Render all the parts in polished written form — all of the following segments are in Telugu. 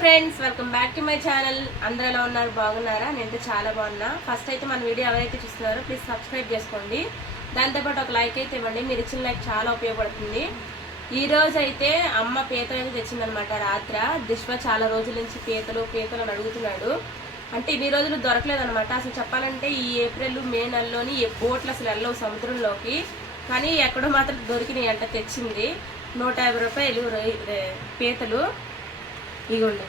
Friends, welcome back to my channel. అందరూ ఎలా ఉన్నారు? బాగున్నారా? నేనైతే చాలా బాగున్నా. ఫస్ట్ అయితే మన వీడియో ఎవరైతే చూస్తున్నారో ప్లీజ్ సబ్స్క్రైబ్ చేసుకోండి. దాంతోపాటు ఒక లైక్ అయితే ఇవ్వండి. మీరు ఇచ్చిన లైక్ చాలా ఉపయోగపడుతుంది. ఈ రోజు అయితే అమ్మ పీతలు అయితే తెచ్చిందనమాట. రాత్ర దిశ్వ చాలా రోజుల నుంచి పీతలు అని అడుగుతున్నాడు. అంటే ఇన్ని రోజులు దొరకలేదనమాట. అసలు చెప్పాలంటే ఈ ఏప్రిల్ మే నెలలోని బోట్లు అసలు వెళ్ళవు సముద్రంలోకి. కానీ ఎక్కడో మాత్రం దొరికినాయి అంట. తెచ్చింది 150 రూపాయలు పీతలు. ఇగోండి,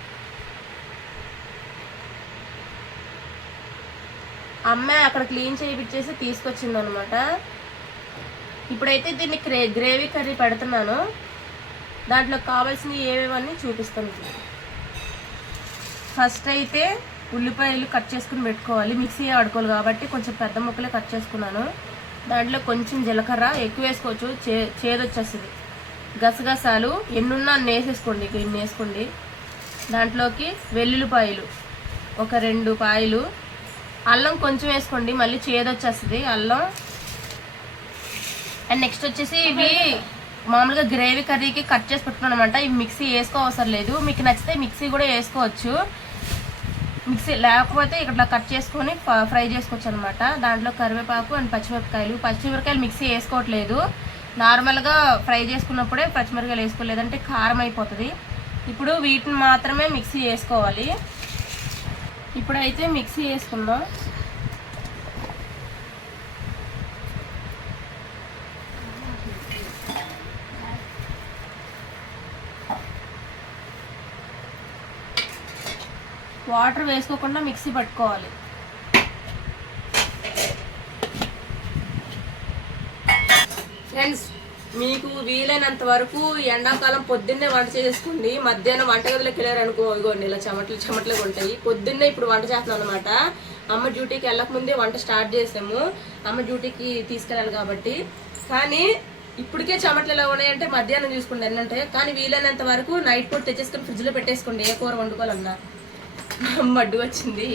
అమ్మాయి అక్కడ క్లీన్ చేయించేసి తీసుకొచ్చింది అనమాట. ఇప్పుడైతే దీన్ని గ్రేవీ కర్రీ పెడుతున్నాను. దాంట్లో కావాల్సినవి ఏవేవన్నీ చూపిస్తాను. ఫస్ట్ అయితే ఉల్లిపాయలు కట్ చేసుకుని పెట్టుకోవాలి. మిక్సీ ఆడుకోవాలి కాబట్టి కొంచెం పెద్ద ముక్కలే కట్ చేసుకున్నాను. దాంట్లో కొంచెం జీలకర్ర ఎక్కువ వేసుకోవచ్చు, చేదొచ్చేస్తుంది. గసగసాలు ఎన్నున్నా అన్ని వేసేసుకోండి, ఇన్ని వేసుకోండి. దాంట్లోకి వెల్లుల్లిపాయలు ఒక 2 పాయలు, అల్లం కొంచెం వేసుకోండి, మళ్ళీ చేదొచ్చేస్తుంది అల్లం. అండ్ నెక్స్ట్ వచ్చేసి ఇవి మామూలుగా గ్రేవీ కర్రీకి కట్ చేసి పెట్టుకున్నాను అనమాట. ఇవి మిక్సీ వేసుకోవసరం లేదు, మీకు నచ్చితే మిక్సీ కూడా వేసుకోవచ్చు. మిక్సీ లేకపోతే ఇక్కడ కట్ చేసుకొని ఫ్రై చేసుకోవచ్చు అనమాట. దాంట్లో కరివేపాకు అండ్ పచ్చిమిరపకాయలు మిక్సీ వేసుకోవట్లేదు. నార్మల్గా ఫ్రై చేసుకున్నప్పుడే పచ్చిమిరపకాయలు వేసుకోలేదంటే కారం అయిపోతుంది. ఇప్పుడు వీటిని మాత్రమే మిక్సీ వేసుకోవాలి. ఇప్పుడైతే మిక్సీ వేసుకుందాం. వాటర్ వేసుకోకుండా మిక్సీ పట్టుకోవాలి. ఫ్రెండ్స్, మీకు వీలైనంత వరకు ఎండాకాలం పొద్దున్నే వంట చేసుకోండి. మధ్యాహ్నం వంటగదిలోకి వెళ్ళారనుకో, ఇగోండి ఇలా చెమటలుగా ఉంటాయి. పొద్దున్నే ఇప్పుడు వంట చేస్తున్నాం అనమాట. అమ్మ డ్యూటీకి వెళ్ళక ముందే వంట స్టార్ట్ చేసాము. అమ్మ డ్యూటీకి తీసుకెళ్ళాలి కాబట్టి. కానీ ఇప్పటికే చెమటలు ఎలా ఉన్నాయంటే మధ్యాహ్నం చూసుకోండి ఎన్ని ఉంటాయి. కానీ వీలైనంత వరకు నైట్ పూట తెచ్చేసుకొని ఫ్రిడ్జ్లో పెట్టేసుకోండి. ఏ కూర వండుకోవాలన్నా. మడ్డు వచ్చింది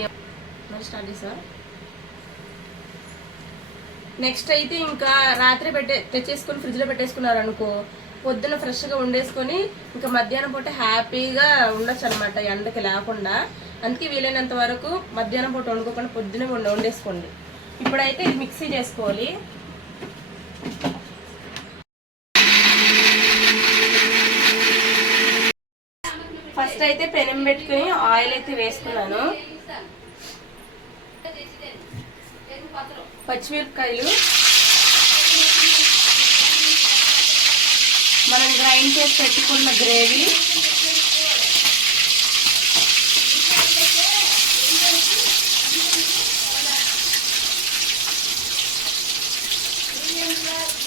మరి స్టార్ట్ చేసా. నెక్స్ట్ అయితే ఇంకా రాత్రి తెచ్చేసుకొని ఫ్రిడ్జ్లో పెట్టేసుకున్నారు అనుకో, పొద్దున్న ఫ్రెష్గా వండేసుకొని ఇంకా మధ్యాహ్నం పూట హ్యాపీగా ఉండొచ్చు అనమాట, ఎండకి లేకుండా. అందుకే వీలైనంత వరకు మధ్యాహ్నం పూట వండుకోకుండా పొద్దున్న వండేసుకోండి. ఇప్పుడైతే ఇది మిక్సీ చేసుకోవాలి. ఫస్ట్ అయితే పెనం పెట్టుకుని ఆయిల్ అయితే వేసుకున్నాను. పచ్చిమిరపకాయలు, మనం గ్రైండ్ చేసి పెట్టుకున్న గ్రేవీ,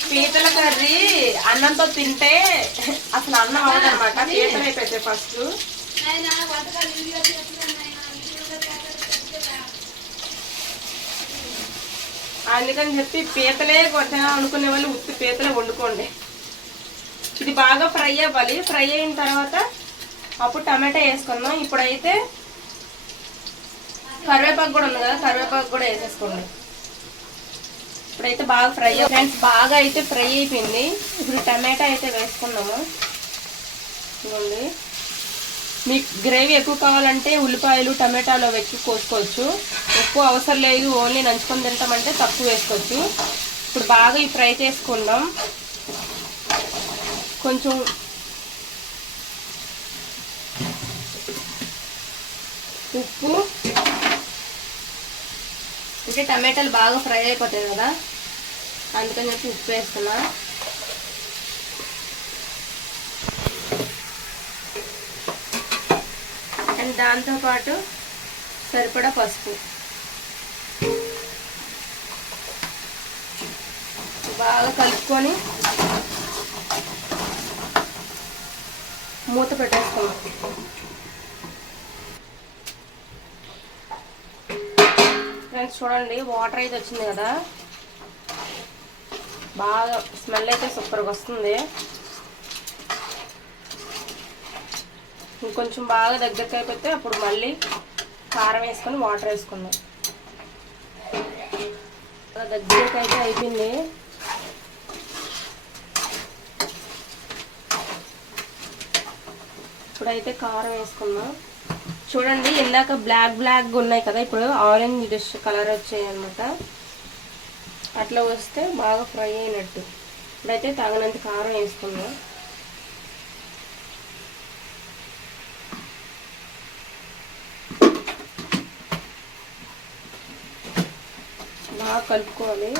పీతల కర్రీ అన్నంతో తింటే అసలు అన్నం అవ్వదన్నమాట. పీతలు అయిపోతాయి ఫస్ట్. అందుకని చెప్పి పీతలే కొంచెం అనుకునే వాళ్ళు ఉత్తి పీతలే వండుకోండి. ఇది బాగా ఫ్రై అవ్వాలి. ఫ్రై అయిన తర్వాత అప్పుడు టమాటా వేసుకుందాం. ఇప్పుడైతే కరివేపాకు కూడా ఉంది కదా, కరివేపాకు కూడా వేసేసుకోండి. ఇప్పుడైతే బాగా ఫ్రై ఫ్రెండ్స్, బాగా అయితే ఫ్రై అయిపోయింది. ఇప్పుడు టమాటా అయితే వేసుకుందాము. ఇవ్వండి, మీకు గ్రేవీ ఎక్కువ కావాలంటే ఉల్లిపాయలు టమాటాలు ఎక్కువ కోసుకోవచ్చు. ఎక్కువ అవసరం లేదు, ఓన్లీ నంచుకొని తింటామంటే తక్కువ వేసుకోవచ్చు. ఇప్పుడు బాగా ఈ ఫ్రై చేసుకుందాం. కొంచెం ఉప్పు, అంటే టమాటాలు బాగా ఫ్రై అయిపోతాయి కదా, అందుకని చెప్పి ఉప్పు వేస్తున్నా. అండ్ దాంతోపాటు సరిపడా పసుపు. బాగా కలుపుకొని మూత పెట్టేసుకున్నాం. ఫ్రెండ్స్ చూడండి, వాటర్ అయితే వచ్చింది కదా, బాగా స్మెల్ అయితే సూపర్గా వస్తుంది. ఇంకొంచెం బాగా దగ్గరికి అయిపోతే అప్పుడు మళ్ళీ కారం వేసుకొని వాటర్ వేసుకుందాం. దగ్గరికి అయితే అయిపోయింది. ఇప్పుడైతే కారం వేసుకుందాం. చూడండి ఇందాక బ్లాక్ ఉన్నాయి కదా, ఇప్పుడు ఆరెంజ్ డిష్ కలర్ వచ్చాయి అనమాట. అట్లా వస్తే బాగా ఫ్రై అయినట్టు. ఇప్పుడైతే తగినంత కారం వేసుకుందాం. బాగా కలుపుకోవాలి.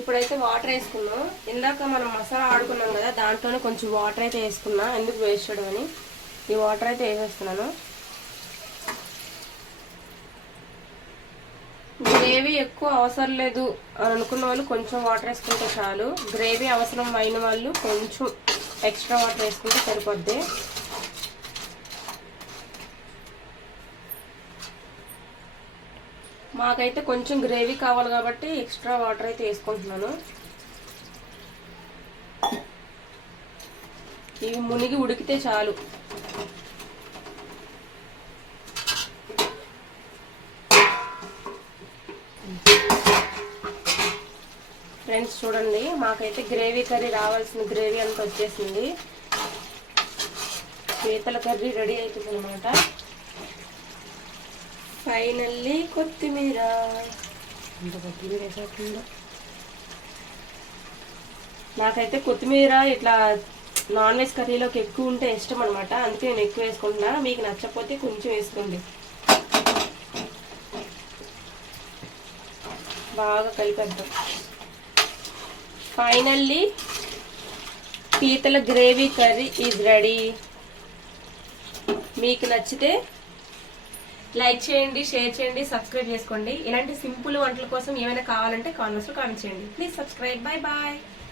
ఇప్పుడైతే వాటర్ వేసుకున్నాం. ఇందాక మనం మసాలా ఆడుకున్నాం కదా, దాంట్లోనే కొంచెం వాటర్ అయితే వేసుకున్నా, ఎందుకు వేస్ట్ చేయడం అని ఈ వాటర్ అయితే వేసేస్తున్నాను. గ్రేవీ ఎక్కువ అవసరం లేదు అని అనుకున్న వాళ్ళు కొంచెం వాటర్ వేసుకుంటే చాలు. గ్రేవీ అవసరం అయిన వాళ్ళు కొంచెం ఎక్స్ట్రా వాటర్ వేసుకుంటే సరిపోద్ది. మాకైతే కొంచెం గ్రేవీ కావాలి కాబట్టి ఎక్స్ట్రా వాటర్ అయితే వేసుకుంటున్నాను. ఇవి మునిగి ఉడికితే చాలు. ఫ్రెండ్స్ చూడండి, మాకైతే గ్రేవీ కర్రీ రావాల్సిన గ్రేవీ అంతా వచ్చేసింది. పీతల కర్రీ రెడీ అవుతుంది అనమాట. ఫైనల్లీ కొత్తిమీర. ఇంత కొత్తిమీర వేసేస్తుందో. నాకైతే కొత్తిమీర ఇట్లా నాన్ వెజ్ కర్రీలోకి ఎక్కువ ఉంటే ఇష్టం అనమాట, అందుకే నేను ఎక్కువ వేసుకుంటున్నా. మీకు నచ్చకపోతే కొంచెం వేసుకోండి. బాగా కలిపేద్దాం. ఫైనల్లీ పీతల గ్రేవీ కర్రీ ఈజ్ రెడీ. మీకు నచ్చితే లైక్ చేయండి, షేర్ చేయండి, సబ్స్క్రైబ్ చేసుకోండి. ఇలాంటి సింపుల్ వంటల కోసం ఏమైనా కావాలంటే కామెంట్స్లో కామెంట్ చేయండి. Please subscribe. Bye bye.